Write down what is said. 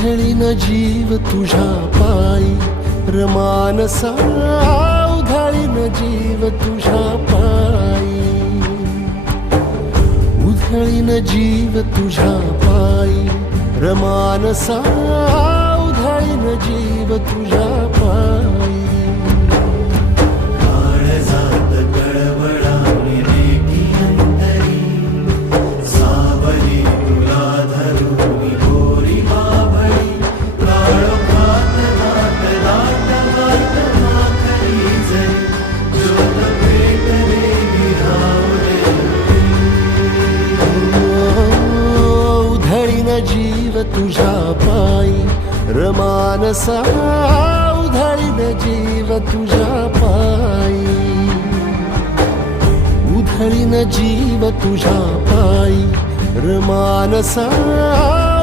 उधळीन जीव तुझ्या पायी रमानसा, उधळीन जीव तुझ्या पायी, उधळीन जीव तुझ्या पायी रमानसा, उधळीन जीव तुझ्या पायी. काळजात कळवळा विवेकी अंतरी, सावली तुला धरून गोरी बाभळी, काळोखात दाट दाट वाट माखली जरी, ज्योत पेटले विरावले. उधळीन जीव तुझ्या पायी रमानसा, उधळीन जीव तुझ्या पायी, उधळीन जीव तुझ्या पायी रमानसा.